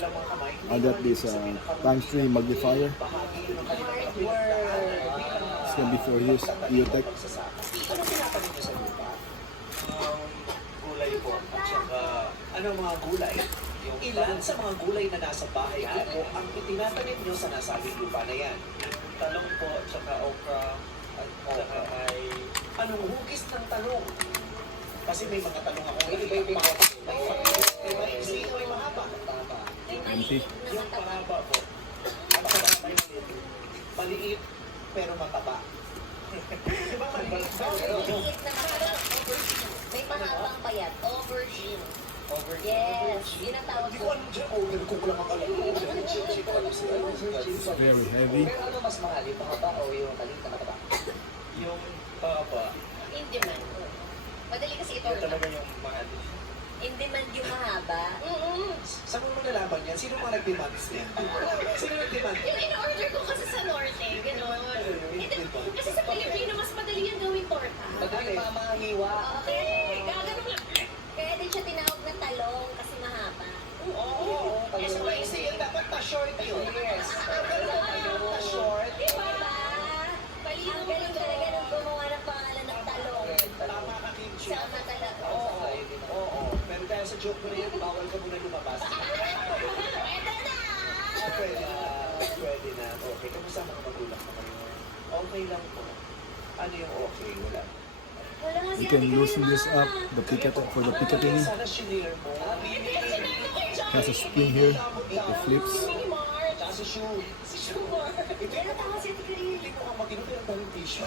kanilang mga kamay. I got this times 3 magnifier. It's gonna be for use EOTech. Ano pinapanood niyo sa lupa? Gulay po. At saka, anong mga gulay? Ilan sa mga gulay na nasa bahay po ang itinatanim niyo sa nasabing lupa na yan? Talong po, tsaka okra, at tsaka ay... Anong hugis ng talong? Kasi may mga talong ako. Iba-iba yung may maiksi, may mahaba. Tama. Yung mahaba po. Maliit, pero mataba. Di ba maliit? Maliit na mahaba. May mahabang payat. Aubergine. Yes, yun ang tawag Hindi ko alam dyan. Oh, hindi ko lang akala. Very heavy. Pero ano mas mahal, yung mahaba o yung maliit na mataba? Yung mahaba, in demand. Madali kasi ito. yun talaga yung mahal. In demand yung mahaba. Saan mo nalaman yan? Sino mga nag-demand niya? Sino nag-demand? Yung in-order ko kasi sa Norte, gano'n. Kasi sa Pilipino, mas madali yan gawing torta. Madali mamahiwa. Okay, gagano'n lang. Kaya din siya tinawag na talong kasi mahaba. Oo. Kasi maiksi yan. Dapat na-short yun. Yes. Na-short. Diba? Ang galing talaga nung gumawa ng pangalan ng talong. Tama ka, Kimchi. Sama talaga. Oo. Pero dahil sa joke mo na yan, bawal ka muna lumabas. Eto na! Pwede na. Pwede na. Okay. Kamusta mga magulang mo kayo? Okay lang po. Ano yung okay? Wala. Wala nga si You can Ate loosen Karima. this up, the Picatinny for the Picatinny. Sana shinare mo. Has a spring here, it flips. Kasi shoe. Pero tama si Ate Karima. Hindi mo ka mag-inom pero daming tissue.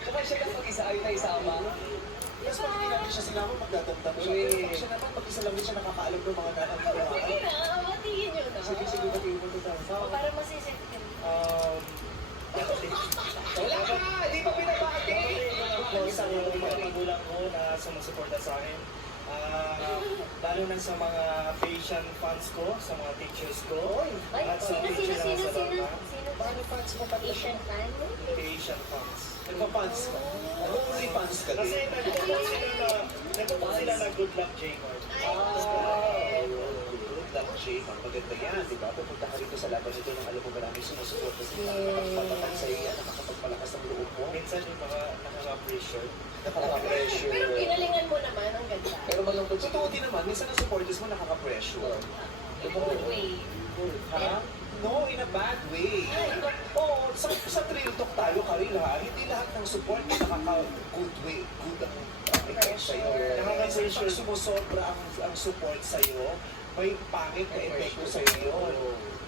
Saka siya lang mag-isa, ayaw na isama. Yes, pag hindi natin siya sinama, magdadamdam siya. Pero pag siya naman, mag-isa lang din siya nakakaalam ng mga nanang Sige na, batiin nyo na. Sige, sige, batiin mo ito tayo. Para masisip ka. Wala ka! Hindi pa pinabati! Sa mga magulang ko na sumusuporta sa akin. Lalo na sa mga patient fans ko, sa mga teachers ko. Ay, At sa teacher na sa sino? Paano fans mo pa? Asian fan? patient fans. Nagpa-fans ka? Only fans ka Kasi din? nagpo-post sila na good luck, J-Mart. Good luck, Jay. Ang maganda yan, di ba? Pupunta ka rito sa laban nito ng alam mo maraming sumusuporta sa iyo. Nakakapagpapag sa iyo yan, nakakapagpalakas ng loob mo. Minsan yung mga nakaka-pressure. Nakaka-pressure. Pero ginalingan mo naman, ang ganda. Pero malungkot si Totoo din naman, minsan ang supporters mo nakaka-pressure. In a good way. Ha? No, in a bad way. Oo, sa trail talk tayo, Karil, ha? Hindi lahat ng support nakaka-good way. Good ang effect sa'yo. Nakaka-pressure. Pag sumusobra ang support sa'yo, may pangit na epekto sa'yo yun.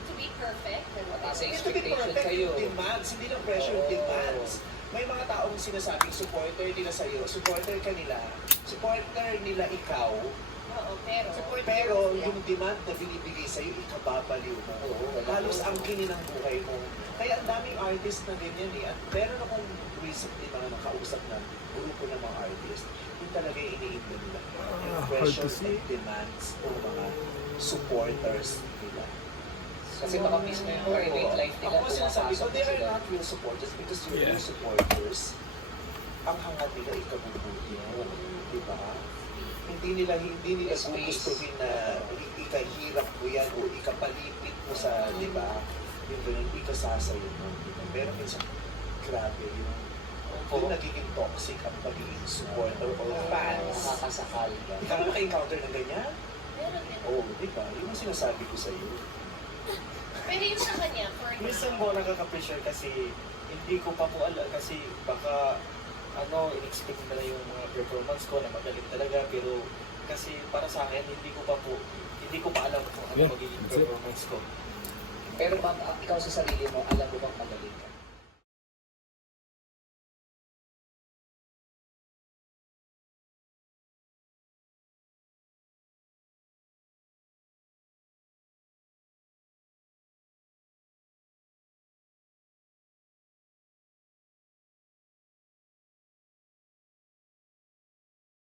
To be perfect. Mataas ang Ito din expectation perfect sa'yo. yung demands, hindi lang pressure yung demands. May mga taong sinasabing supporter nila sa'yo, supporter ka nila, supporter nila ikaw, Oo, pero... pero yung demand na binibigay sa'yo, ikababaliw mo. Halos ang kini ng buhay mo. Kaya ang daming artist na ganyan eh. At meron akong recently mga nakausap na grupo ng mga artist. Yung talaga yung iniintay nila. Yung hard to pressure see. and demands ng mga supporters nila. Kasi baka mismo yung private life nila. Ako sinasabi ko, pumapasok they are sila. not real supporters because your real supporters, ang hangad nila ikabubuti mo. Di ba? Hindi nila gugustuhin na ikahirap mo yan o ikapalipit mo sa, di ba? Yung ganun, ikasasayo mo. Diba? Pero minsan, grabe yung nagiging toxic ang pagiging supporter or fans. Nakakasakal ka. Ikaw na naka-encounter ng ganyan? Meron din. Oo, di ba? Yun ang sinasabi ko sa iyo. Pero yung sa kanya, for Minsan po nakaka-pressure kasi hindi ko pa po alam kasi baka in-expect nila yung mga performance ko na magaling talaga pero kasi para sa akin hindi ko pa alam kung ano Yeah, magiging that's it. performance ko. Pero ikaw sa sarili mo, alam mo bang